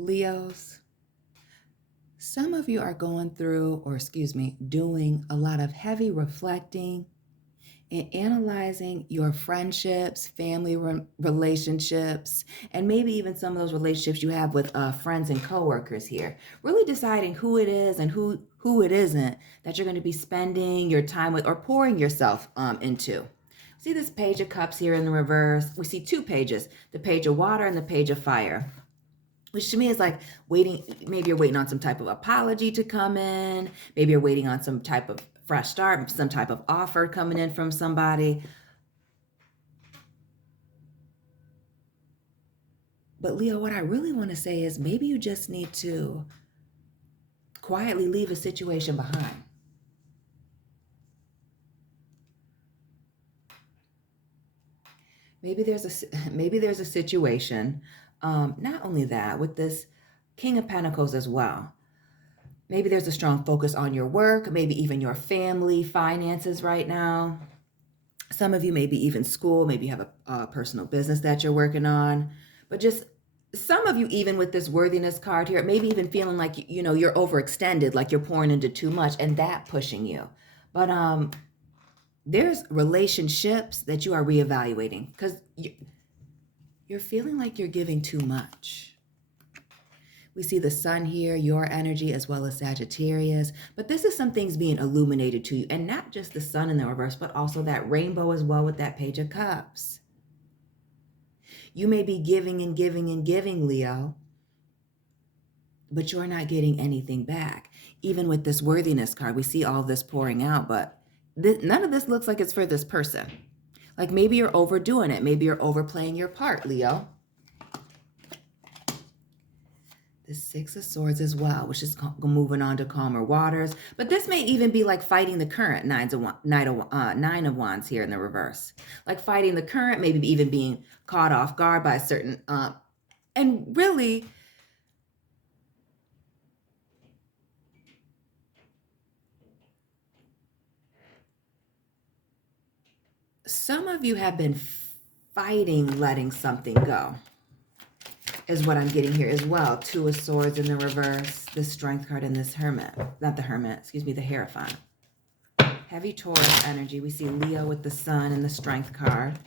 Leos, some of you are going through, doing a lot of heavy reflecting and analyzing your friendships, family relationships, and maybe even some of those relationships you have with friends and coworkers here. Really deciding who it is and who it isn't that you're going to be spending your time with or pouring yourself into. See this Page of Cups here in the reverse? We see two pages, the Page of Water and the Page of Fire. Which to me is like waiting, maybe you're waiting on some type of apology to come in. Maybe you're waiting on some type of fresh start, some type of offer coming in from somebody. But Leo, what I really want to say is maybe you just need to quietly leave a situation behind. Maybe there's a situation. Not only that, with this King of Pentacles as well. Maybe there's a strong focus on your work, maybe even your family, finances right now. Some of you maybe even school, maybe you have a personal business that you're working on. But just some of you, even with this worthiness card here, maybe even feeling like, you're overextended, like you're pouring into too much and that pushing you. But there's relationships that you are reevaluating because you're feeling like you're giving too much. We see the sun here, your energy, as well as Sagittarius. But this is some things being illuminated to you. And not just the sun in the reverse, but also that rainbow as well with that Page of Cups. You may be giving and giving and giving, Leo, but you're not getting anything back. Even with this worthiness card, we see all this pouring out, but none of this looks like it's for this person. Like maybe you're overdoing it. Maybe you're overplaying your part, Leo. The Six of Swords as well, which is moving on to calmer waters. But this may even be like fighting the current. Nine of Wands here in the reverse. Like fighting the current, maybe even being caught off guard by a certain... and really... some of you have been fighting letting something go. Is what I'm getting here as well. Two of Swords in the reverse, the Strength card and this Hermit. Not the Hermit, excuse me, the Hierophant. Heavy Taurus energy. We see Leo with the Sun and the Strength card.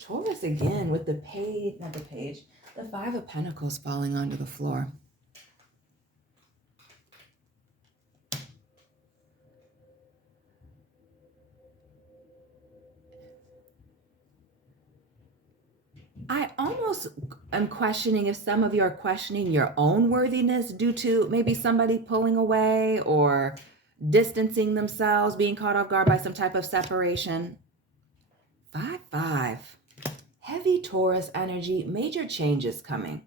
Taurus again with the the Five of Pentacles falling onto the floor. I almost am questioning if some of you are questioning your own worthiness due to maybe somebody pulling away or distancing themselves, being caught off guard by some type of separation. 5-5. Heavy Taurus energy, major changes coming.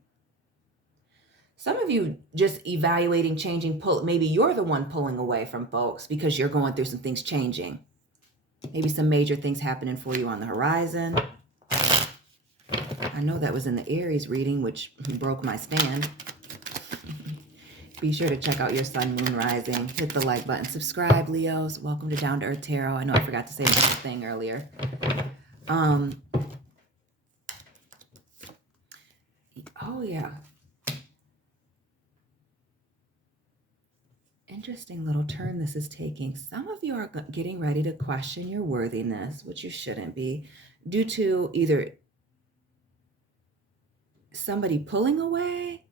Some of you just evaluating, changing, maybe you're the one pulling away from folks because you're going through some things changing. Maybe some major things happening for you on the horizon. I know that was in the Aries reading, which broke my stand. Be sure to check out your sun, moon, rising. Hit the like button. Subscribe, Leos. Welcome to Down to Earth Tarot. I know I forgot to say the whole thing earlier. Oh, yeah. Interesting little turn this is taking. Some of you are getting ready to question your worthiness, which you shouldn't be, due to either somebody pulling away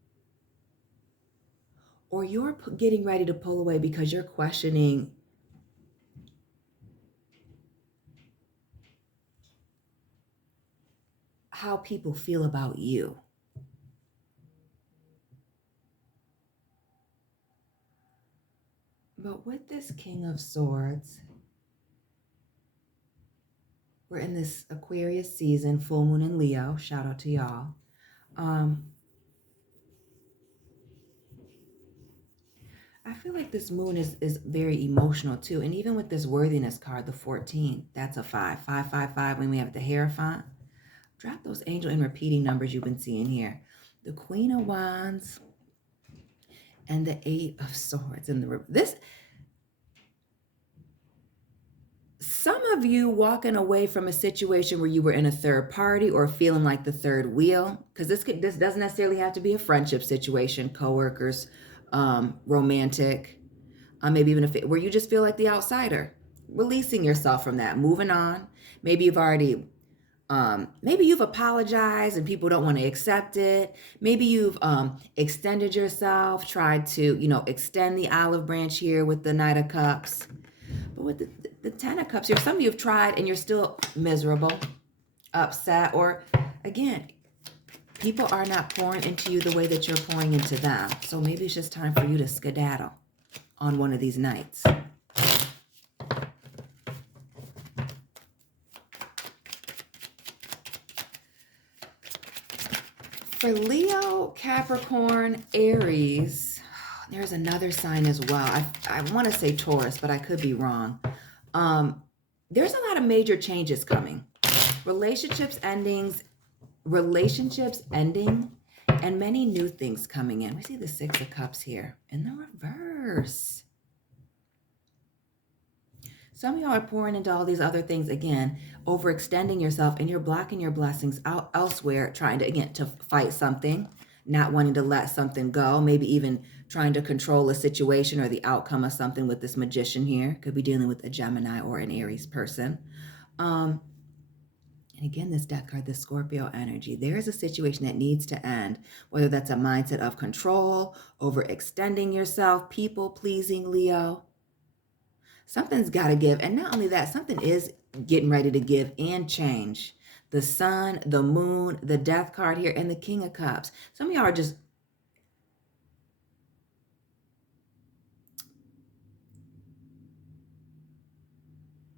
or you're getting ready to pull away because you're questioning how people feel about you. But with this King of Swords, we're in this Aquarius season, full moon in Leo. Shout out to y'all. I feel like this moon is very emotional too. And even with this worthiness card, the 14, that's a 5. 555 when we have the Hierophant. Drop those angel and repeating numbers you've been seeing here. The Queen of Wands and the 8 of Swords. And Some of you walking away from a situation where you were in a third party or feeling like the third wheel, because this doesn't necessarily have to be a friendship situation, coworkers, romantic, maybe even where you just feel like the outsider. Releasing yourself from that, moving on. Maybe you've already maybe you've apologized and people don't want to accept it. Maybe you've extended yourself, tried to, extend the olive branch here with the Knight of Cups. But with the Ten of Cups here, some of you have tried and you're still miserable, upset, or again, people are not pouring into you the way that you're pouring into them. So maybe it's just time for you to skedaddle on one of these nights. For Leo, Capricorn, Aries, there's another sign as well. I want to say Taurus, but I could be wrong. There's a lot of major changes coming. Relationships ending, and many new things coming in. We see the Six of Cups here in the reverse. Some of y'all are pouring into all these other things again, overextending yourself, and you're blocking your blessings out elsewhere, trying to, again, to fight something, not wanting to let something go, maybe even trying to control a situation or the outcome of something with this Magician here. Could be dealing with a Gemini or an Aries person. And again, this death card, the Scorpio energy. There is a situation that needs to end, whether that's a mindset of control, overextending yourself, people pleasing, Leo. Something's got to give. And not only that, something is getting ready to give and change. The sun, the moon, the death card here, and the King of Cups. Some of y'all are just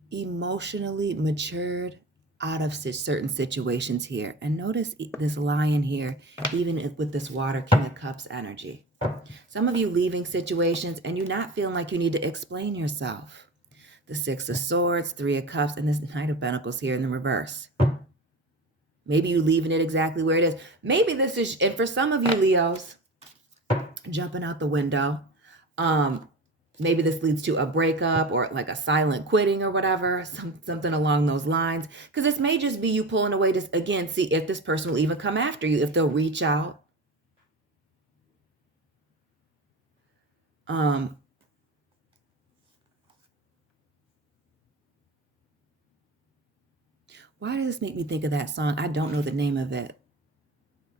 emotionally matured out of certain situations here. And notice this Lion here, even with this water, King of Cups energy. Some of you leaving situations and you're not feeling like you need to explain yourself. The Six of Swords, Three of Cups, and this Knight of Pentacles here in the reverse. Maybe you leaving it exactly where it is. Maybe this is, and for some of you Leos, jumping out the window, maybe this leads to a breakup or like a silent quitting or whatever, something along those lines. Because this may just be you pulling away to, again, see if this person will even come after you, if they'll reach out. Why does this make me think of that song? I don't know the name of it.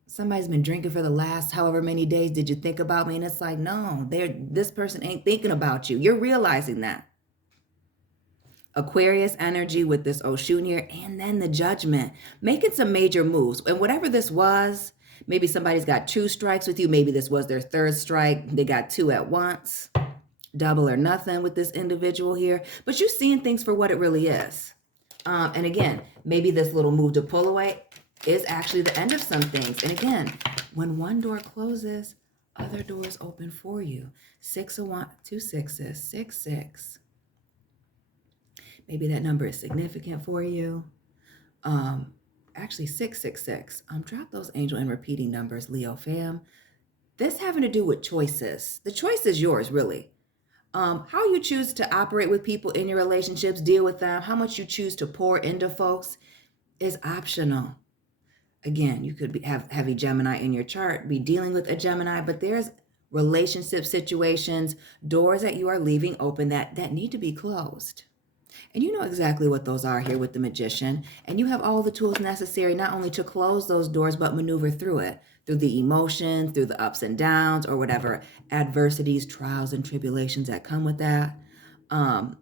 Somebody's been drinking for the last however many days. Did you think about me? And it's like, no, this person ain't thinking about you. You're realizing that. Aquarius energy with this Oshun here, and then the Judgment. Making some major moves. And whatever this was, maybe somebody's got 2 strikes with you. Maybe this was their 3rd strike. They got 2 at once. Double or nothing with this individual here. But you're seeing things for what it really is. And again, maybe this little move to pull away is actually the end of some things. And again, when one door closes, other doors open for you. 6 of Wands, 2 sixes, 6, 6. Maybe that number is significant for you. Actually, 666. Drop those angel and repeating numbers, Leo fam. This having to do with choices. The choice is yours, really. How you choose to operate with people in your relationships, deal with them, how much you choose to pour into folks is optional. Again, you could have heavy Gemini in your chart, be dealing with a Gemini, but there's relationship situations, doors that you are leaving open that need to be closed. And you know exactly what those are here with the Magician. And you have all the tools necessary not only to close those doors, but maneuver through it, through the emotions, through the ups and downs, or whatever adversities, trials, and tribulations that come with that. But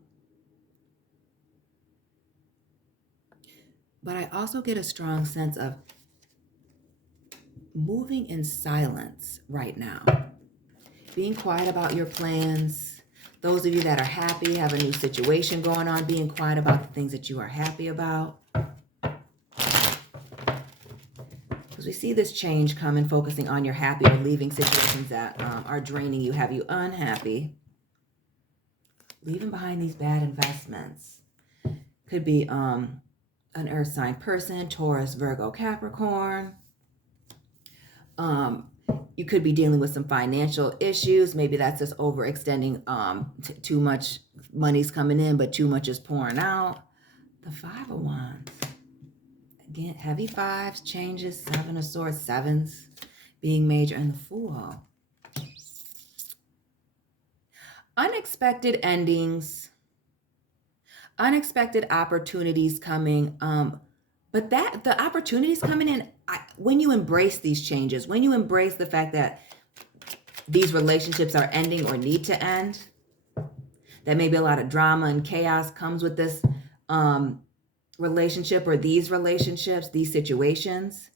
I also get a strong sense of moving in silence right now. Being quiet about your plans. Those of you that are happy, have a new situation going on, being quiet about the things that you are happy about. Because we see this change coming, focusing on your happy or leaving situations that are draining you, have you unhappy. Leaving behind these bad investments. Could be an earth sign person, Taurus, Virgo, Capricorn. You could be dealing with some financial issues. Maybe that's just overextending. Too much money's coming in, but too much is pouring out. The Five of Wands. Again, heavy fives, changes, Seven of Swords, sevens being major, and the Fool. Unexpected endings, unexpected opportunities coming. But the opportunities coming in when you embrace these changes, when you embrace the fact that these relationships are ending or need to end, that maybe a lot of drama and chaos comes with this relationship or these relationships, these situations.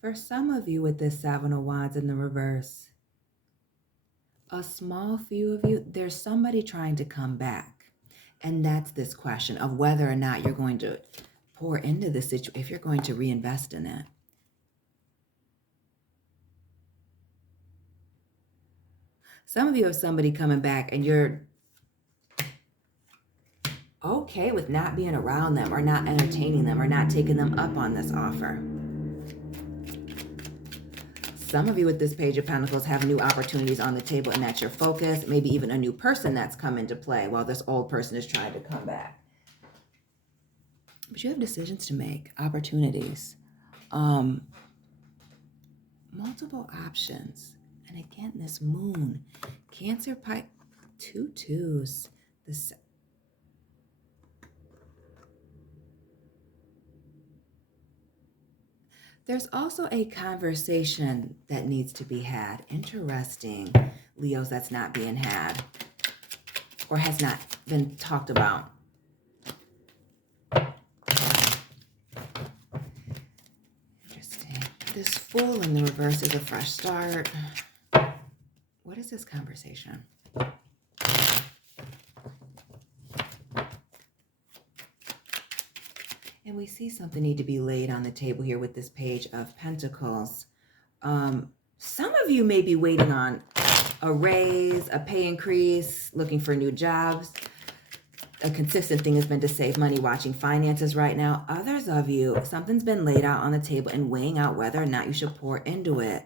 For some of you with this Seven of Wands in the reverse, a small few of you, there's somebody trying to come back. And that's this question of whether or not you're going to pour into this situation, if you're going to reinvest in it. Some of you have somebody coming back and you're okay with not being around them or not entertaining them or not taking them up on this offer. Some of you with this Page of Pentacles have new opportunities on the table, and that's your focus. Maybe even a new person that's come into play while this old person is trying to come back. But you have decisions to make, opportunities, multiple options. And again, this moon, Cancer, Pisces, 2 twos. There's also a conversation that needs to be had. Interesting, Leos, that's not being had or has not been talked about. Interesting. This Fool in the reverse is a fresh start. What is this conversation? And we see something need to be laid on the table here with this Page of Pentacles. Some of you may be waiting on a raise, a pay increase, looking for new jobs. A consistent thing has been to save money, watching finances right now. Others of you, something's been laid out on the table and weighing out whether or not you should pour into it.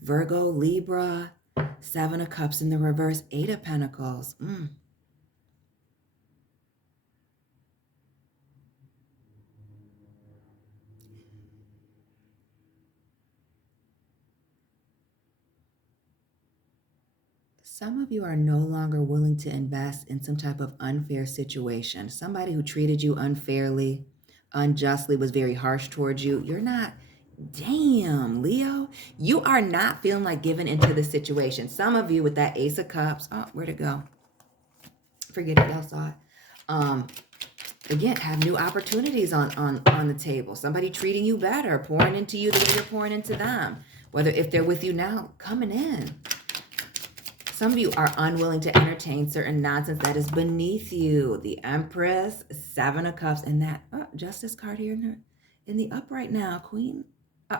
Virgo, Libra, Seven of Cups in the reverse, Eight of Pentacles. Some of you are no longer willing to invest in some type of unfair situation. Somebody who treated you unfairly, unjustly, was very harsh towards you. You're not, damn, Leo, you are not feeling like giving into the situation. Some of you with that Ace of Cups, oh, where'd it go? Forget it, y'all saw it. Again, have new opportunities on the table. Somebody treating you better, pouring into you the way you're pouring into them. Whether if they're with you now, coming in. Some of you are unwilling to entertain certain nonsense that is beneath you. The Empress, Seven of Cups, and that Justice card here in the upright now. Queen.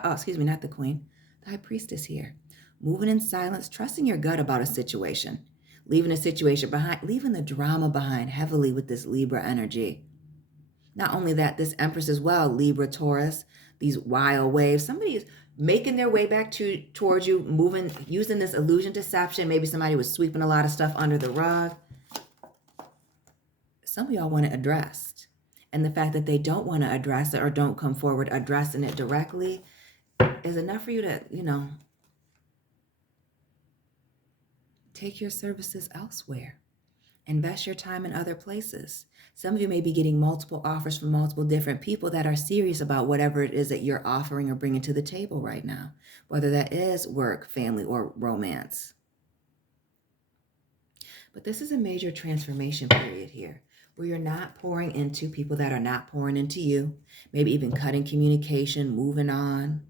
Excuse me, not the Queen. The High Priestess here. Moving in silence, trusting your gut about a situation. Leaving a situation behind, leaving the drama behind heavily with this Libra energy. Not only that, this Empress as well, Libra, Taurus, these wild waves. Somebody is making their way back towards you, moving, using this illusion deception. Maybe somebody was sweeping a lot of stuff under the rug. Some of y'all want it addressed. And the fact that they don't want to address it or don't come forward addressing it directly is enough for you to, take your services elsewhere. Invest your time in other places. Some of you may be getting multiple offers from multiple different people that are serious about whatever it is that you're offering or bringing to the table right now, whether that is work, family, or romance. But this is a major transformation period here where you're not pouring into people that are not pouring into you, maybe even cutting communication, moving on.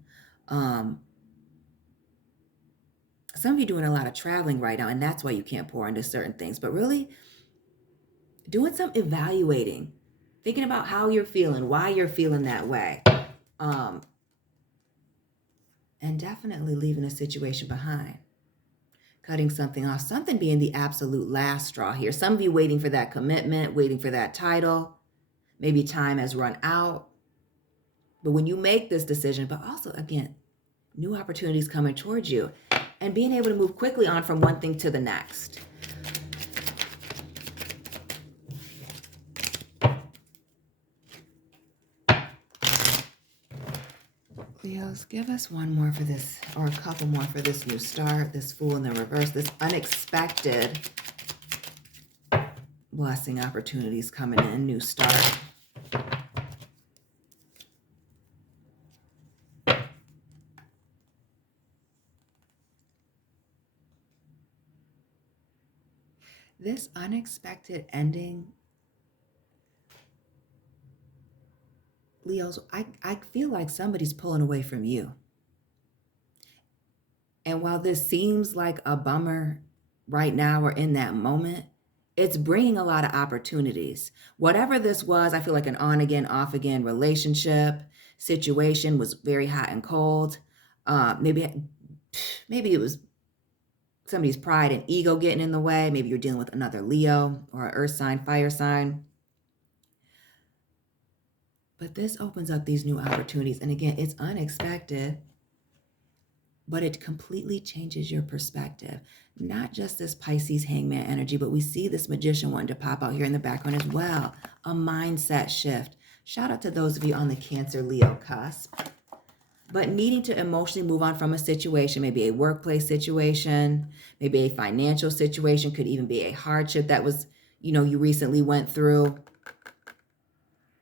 Some of you doing a lot of traveling right now, and that's why you can't pour into certain things, but really doing some evaluating, thinking about how you're feeling, why you're feeling that way, and definitely leaving a situation behind, cutting something off, something being the absolute last straw here. Some of you waiting for that commitment, waiting for that title, maybe time has run out. But when you make this decision, but also, again, new opportunities coming towards you and being able to move quickly on from one thing to the next. Leos, give us one more for this, or a couple more for this new start, this Fool in the reverse, this unexpected blessing opportunities coming in, new start. This unexpected ending, Leos, I feel like somebody's pulling away from you. And while this seems like a bummer right now or in that moment, it's bringing a lot of opportunities. Whatever this was, I feel like an on again, off again relationship situation was very hot and cold. Maybe it was somebody's pride and ego getting in the way. Maybe you're dealing with another Leo or an earth sign, fire sign. But this opens up these new opportunities. And again, it's unexpected, but it completely changes your perspective. Not just this Pisces hangman energy, but we see this magician wanting to pop out here in the background as well. A mindset shift. Shout out to those of you on the Cancer Leo cusp. But needing to emotionally move on from a situation, maybe a workplace situation, maybe a financial situation, could even be a hardship that was, you recently went through.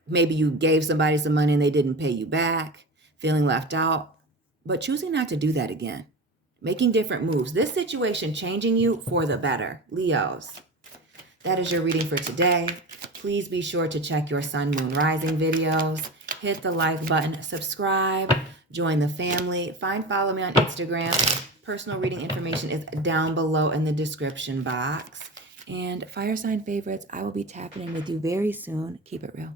Maybe you gave somebody some money and they didn't pay you back, feeling left out, but choosing not to do that again, making different moves. This situation changing you for the better, Leos. That is your reading for today. Please be sure to check your sun, moon, rising videos. Hit the like button, subscribe, join the family. Follow me on Instagram. Personal reading information is down below in the description box. And fire sign favorites, I will be tapping in with you very soon. Keep it real.